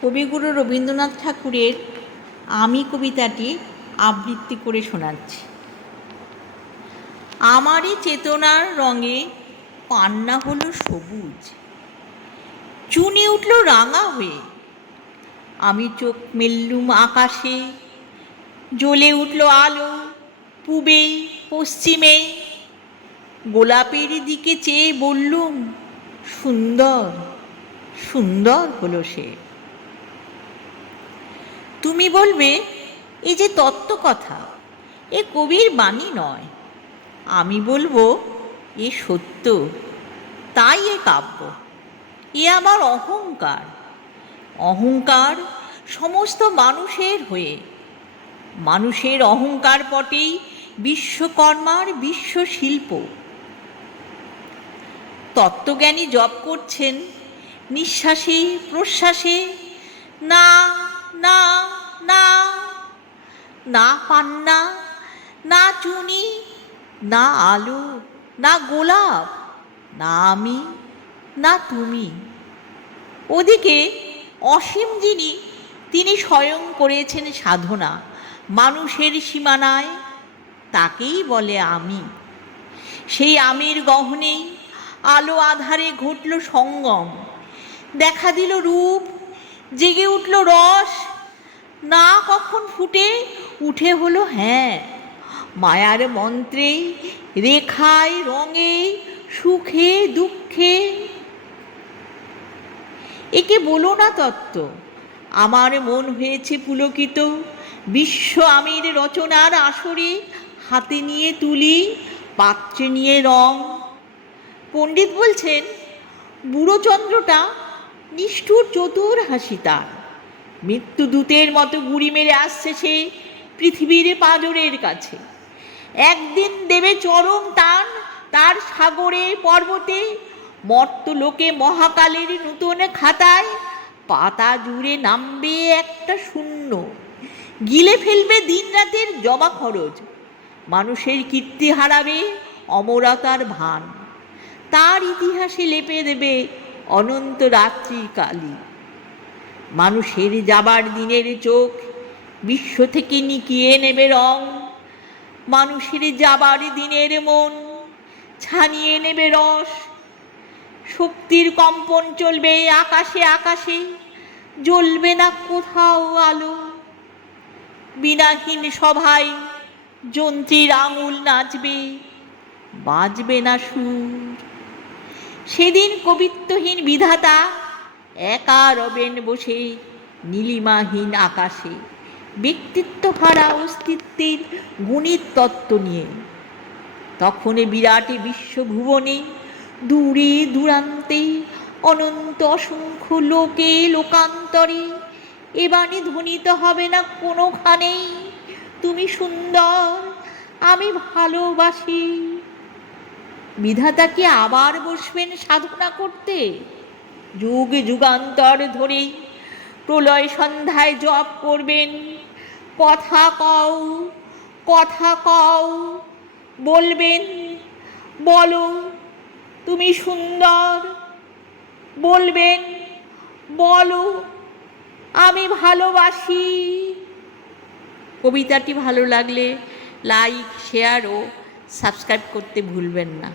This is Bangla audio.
কবিগুরু রবীন্দ্রনাথ ঠাকুরের আমি কবিতাটি আবৃত্তি করে শোনাচ্ছি। আমারই চেতনার রঙে পান্না হলো সবুজ, চুনি উঠল রাঙা হয়ে। আমি চোখ মেললুম আকাশে, জ্বলে উঠল আলো পূবে পশ্চিমে। গোলাপের দিকে চেয়ে বললুম, সুন্দর সুন্দর হলো সে। তুমি বলবে, এ যে তত্ত্ব কথা, এ কবির বাণী নয়। আমি বলবো, এ সত্য, তাই এ কাব্য। এ আমার অহংকার, অহংকার সমস্ত মানুষের হয়ে। মানুষের অহংকার পটেই বিশ্বকর্মার বিশ্বশিল্প। তত্ত্বজ্ঞানী জপ করছেন নিঃশ্বাসে প্রশ্বাসে, না না না, না পান্না, না চুনি, না আলো, না গোলাপ, না আমি, না তুমি। ওদিকে অসীম যিনি, তিনি স্বয়ং করেছেন সাধনা মানুষের সীমানায়, তাকেই বলে আমি। সেই আমির গহনেই আলো আধারে ঘটল সঙ্গম, দেখা দিল রূপ, জেগে উঠল রস। না কখন ফুটে উঠে হলো হ্যাঁ, মায়ার মন্ত্রে, রেখায় রঙে, সুখে দুঃখে। একে বলো না তত্ত্ব, আমার মন হয়েছে পুলকিত। বিশ্ব আমির রচনার আসরে হাতে নিয়ে তুলি, পাত্রে নিয়ে রং। পণ্ডিত বলছেন, বুড়ো চন্দ্রটা নিষ্ঠুর চতুর হাসি তার। মৃত্যুদূতের মতো গুড়ি মেরে আসছে সে পৃথিবীর পাঁজরের কাছে। একদিন দেবে চরম টান তার সাগরে পর্বতে। মর্তলোকে মহাকালের নূতন খাতায় পাতা জুড়ে নামবে একটা শূন্য, গিলে ফেলবে দিন রাতের জমা খরচ। মানুষের কীর্তি হারাবে অমরতার ভান, তার ইতিহাসে লেপে দেবে অনন্ত রাত্রির কালি। মানুষের যাবার দিনের চোখ বিশ্ব থেকে নিকিয়ে নেবে রং। মানুষের যাবার দিনের মন ছানিয়ে নেবে রস। শক্তির কম্পন চলবে আকাশে আকাশে, জ্বলবে না কোথাও আলো। বিনাহীন সভায় যন্ত্রীর আঙুল নাচবে, বাজবে না সুর। সেদিন কবিত্বহীন বিধাতা একা রবেন বসে নীলিমাহীন আকাশে, ব্যক্তিত্ব হারা অস্তিত্বের গুণিত তত্ত্ব নিয়ে। তখন বিরাট বিশ্বভুবনে দূরে দূরান্তে অনন্ত অসংখ্য লোকে লোকান্তরে এ বাণী ধ্বনিত হবে না কোনোখানেই, তুমি সুন্দর, আমি ভালোবাসি। বিধাতা কি আবার বসবেন সাধনা করতে? যুগ যুগান্তর ধরে প্রলয় সন্ধ্যায় জপ করবেন, কথা কও, কথা কও, বলবেন, বলো তুমি সুন্দর। বলবেন, বলো আমি ভালোবাসি। কবিতাটি ভালো লাগলে লাইক, শেয়ার ও সাবস্ক্রাইব করতে ভুলবেন না।